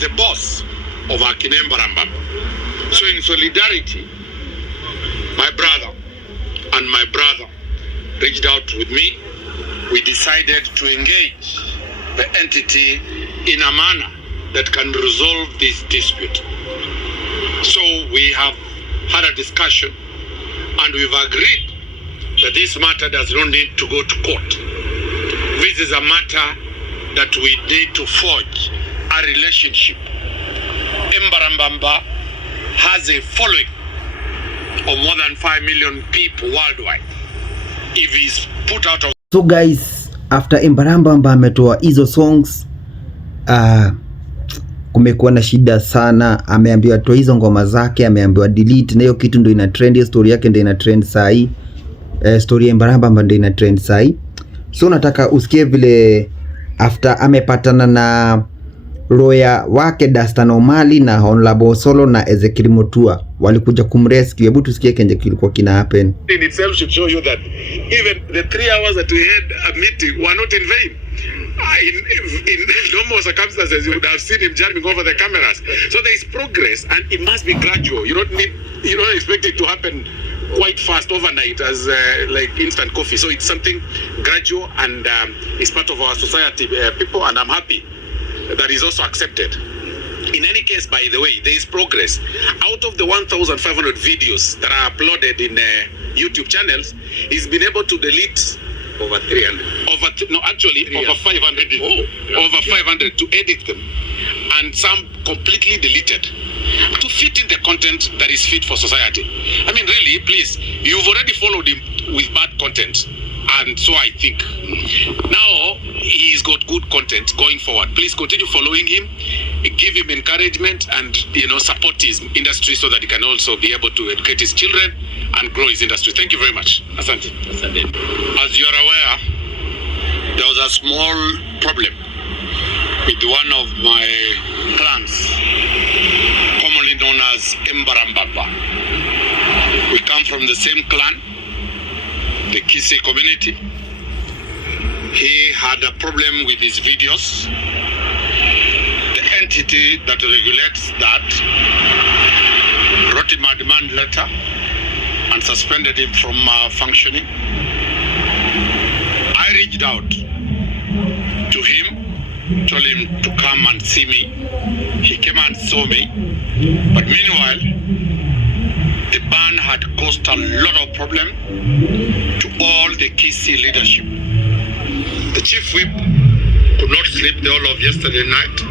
the boss of EMBARAMBAMBA. So in solidarity, my brother and my brother reached out with me. We decided to engage the entity in a manner that can resolve this dispute. So we have had a discussion and we've agreed that this matter does not need to go to court. This is a matter that we need to forge a relationship. EMBARAMBAMBA has a following of more than 5 million people worldwide. If he's put out of... So guys, after EMBARAMBAMBA ametoa hizo songs, kumekuwa na shida sana. Ameambiwa toa hizo ngoma zake, ameambiwa delete, na hiyo kitu ndio ina trend, story yake ndio ina trend sahi. Story ya EMBARAMBAMBA ndio ina trend sahi. So nataka usikie vile after amepatana na lawyer wake Dastan Omali na Honorable OSORO na Ezekiel MUTUA walikuja kumrescue. Hebu tusikie kenye kilikuwa kina happen. In itself should show you that even the 3 hours that we had a meeting were not in vain. In normal circumstances, you would have seen him jumping over the cameras. So there is progress, and it must be gradual. You don't expect it to happen quite fast overnight as like instant coffee. So it's something gradual, and it's part of our society, people, and I'm happy that is also accepted. In any case, by the way, there is progress. Out of the 1,500 videos that are uploaded in YouTube channels, he's been able to delete over 300. Over 500. Oh, over 500 to edit them, and some completely deleted to fit in the content that is fit for society. I mean, really, please, you've already followed him with bad content, and so I think now he's got good content going forward. Please continue following him, give him encouragement, and support his industry so that he can also be able to educate his children and grow his industry. Thank you very much. Asante. As you are aware, there was a small problem with one of my clans, commonly known as EMBARAMBAMBA. We come from the same clan, the Kisi community. He had a problem with his videos. The entity that regulates that wrote him a demand letter and suspended him from functioning. I reached out to him, told him to come and see me. He came and saw me. But meanwhile, the ban had caused a lot of problem to all the Kisi leadership. The chief whip could not sleep the whole of yesterday night.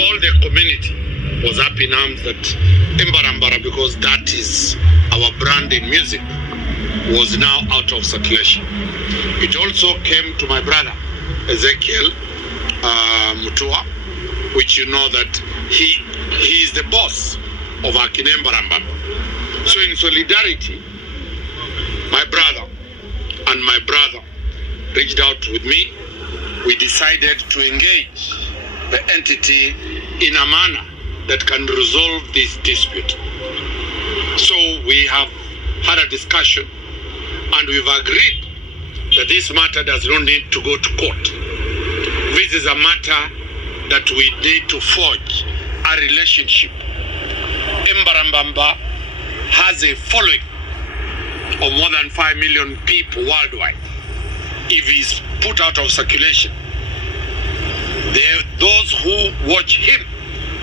All the community was up in arms that EMBARAMBAMBA, because that is our brand in music, was now out of circulation. It also came to my brother Ezekiel MUTUA, which you know that he is the boss of EMBARAMBAMBA. So in solidarity, my brother and my brother reached out with me. We decided to engage the entity in a manner that can resolve this dispute. So we have had a discussion and we've agreed that this matter does not need to go to court. This is a matter that we need to forge a relationship. EMBARAMBAMBA has a following of more than 5 million people worldwide. If he's put out of circulation, those who watch him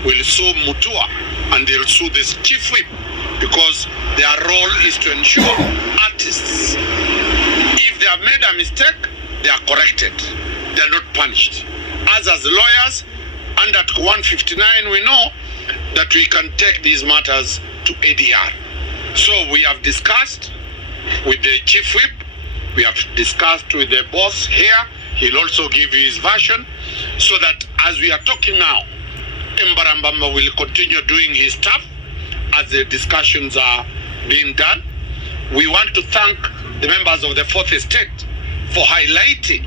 will sue MUTUA and they'll sue this chief whip, because their role is to ensure artists, if they have made a mistake, they are corrected. They are not punished. As lawyers, under 159, we know that we can take these matters to ADR. So we have discussed with the chief whip, we have discussed with the boss here. He'll also give you his version, so that as we are talking now, EMBARAMBAMBA will continue doing his stuff as the discussions are being done. We want to thank the members of the Fourth Estate for highlighting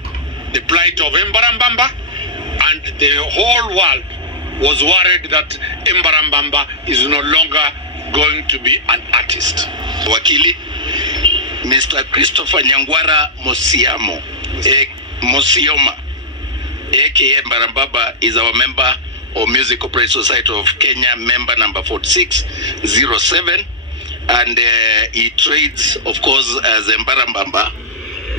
the plight of EMBARAMBAMBA, and the whole world was worried that EMBARAMBAMBA is no longer going to be an artist. Wakili Mr. Christopher Nyangwara Mosioma, aka EMBARAMBAMBA, is our member or Music Copyright Society of Kenya, member number 4607, and he trades, of course, as EMBARAMBAMBA.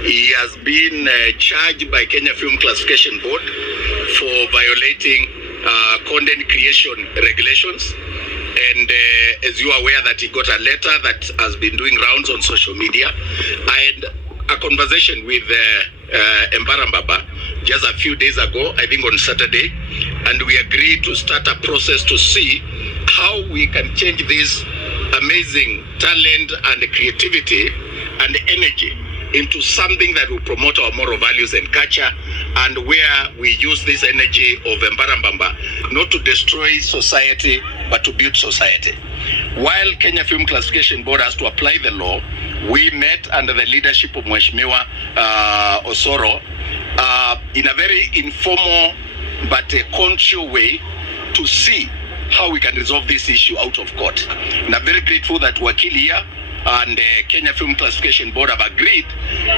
He has been charged by Kenya Film Classification Board for violating content creation regulations. And as you are aware that he got a letter that has been doing rounds on social media. I had a conversation with EMBARAMBAMBA just a few days ago, I think on Saturday, and we agreed to start a process to see how we can change this amazing talent and creativity and energy into something that will promote our moral values and culture, and where we use this energy of EMBARAMBAMBA not to destroy society but to build society. While Kenya Film Classification Board has to apply the law, we met under the leadership of Mheshimiwa OSORO in a very informal but a conscious way to see how we can resolve this issue out of court. And I'm very grateful that Wakili here and Kenya Film Classification Board have agreed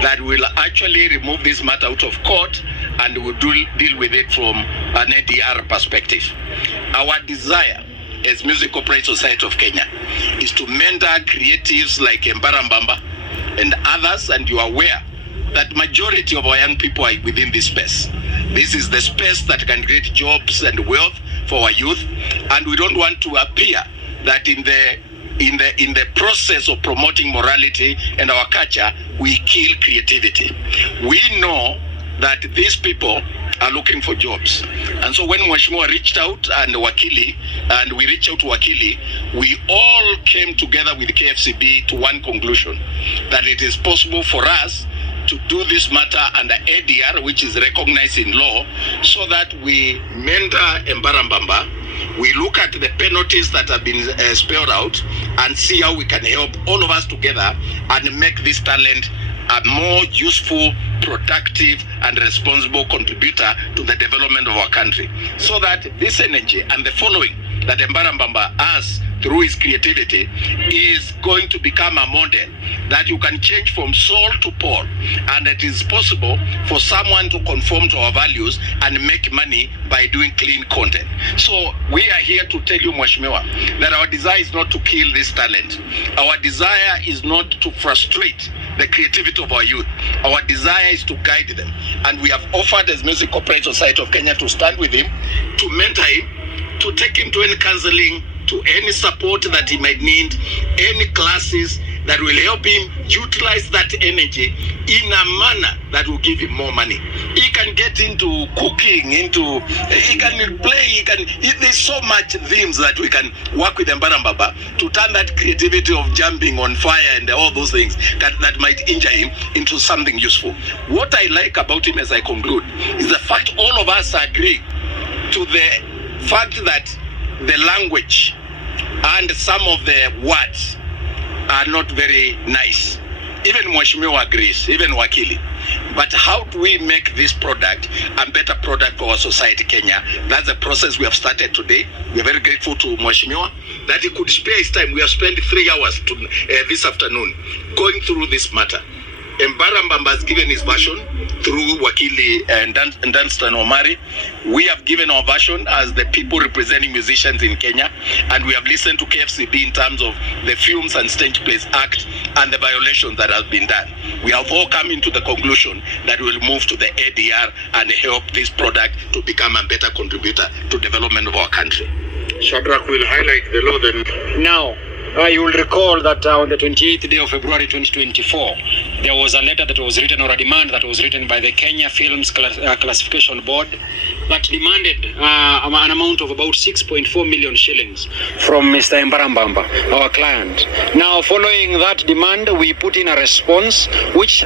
that we'll actually remove this matter out of court and we'll deal with it from an ADR perspective. Our desire as Music Copyright Society of Kenya is to mentor creatives like EMBARAMBAMBA and others, and you are aware that majority of our young people are within this space. This is the space that can create jobs and wealth for our youth, and we don't want to appear that in the process of promoting morality and our culture, we kill creativity. We know that these people are looking for jobs. And so when Mheshimiwa reached out and we reached out to Wakili, we all came together with KFCB to one conclusion, that it is possible for us to do this matter under ADR, which is recognized in law, so that we mentor EMBARAMBAMBA, we look at the penalties that have been spelled out and see how we can help all of us together and make this talent a more useful, productive and responsible contributor to the development of our country, so that this energy and the following that EMBARAMBAMBA has through his creativity is going to become a model that you can change from Saul to Paul, and it is possible for someone to conform to our values and make money by doing clean content. So we are here to tell you, Mheshimiwa, that our desire is not to kill this talent. Our desire is not to frustrate the creativity of our youth. Our desire is to guide them, and we have offered as Music Copyright Society of Kenya to stand with him, to mentor him, to take him to any counseling, to any support that he might need, any classes that will help him utilize that energy in a manner that will give him more money. He can get into cooking, he can play, there's so much themes that we can work with EMBARAMBAMBA to turn that creativity of jumping on fire and all those things that might injure him into something useful. What I like about him, as I conclude, is the fact all of us agree to the fact that the language and some of the words are not very nice. Even Mheshimiwa agrees, even Wakili. But how do we make this product a better product for our society, Kenya? That's the process we have started today. We are very grateful to Mheshimiwa that he could spare his time. We have spent 3 hours this afternoon going through this matter. EMBARAMBAMBA has given his version through Wakili and Dunstan Omari. We have given our version as the people representing musicians in Kenya, and we have listened to KFCB in terms of the Films and Stage Plays Act and the violations that have been done. We have all come into the conclusion that we will move to the ADR and help this product to become a better contributor to development of our country. Shadrach will highlight the law then. Now, you will recall that on the 28th day of February 2024, there was a letter that was written, or a demand that was written by the Kenya Films Classification Board, that demanded an amount of about 6.4 million shillings from Mr. EMBARAMBAMBA, our client. Now, following that demand, we put in a response which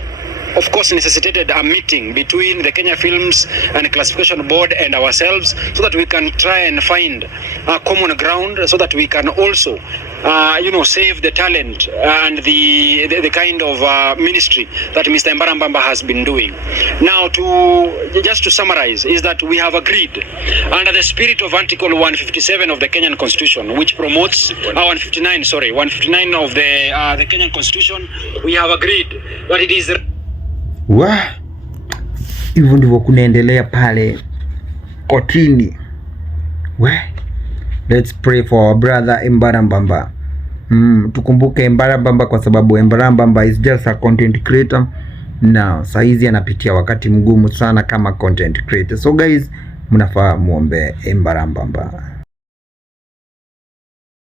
of course necessitated a meeting between the Kenya Films and Classification Board and ourselves, so that we can try and find a common ground, so that we can also save the talent and the kind of ministry that Mr. EMBARAMBAMBA has been doing. Now, just to summarize, is that we have agreed under the spirit of Article 157 of the Kenyan Constitution, which promotes 159 of the Kenyan Constitution. We have agreed that it is hivyo ndivyo kunaendelea pale kotini. Let's pray for our brother EMBARAMBAMBA. Tukumbuke EMBARAMBAMBA kwa sababu EMBARAMBAMBA is just a content creator. Now saizi anapitia wakati mgumu sana kama content creator. So guys, mnafaa muombe EMBARAMBAMBA.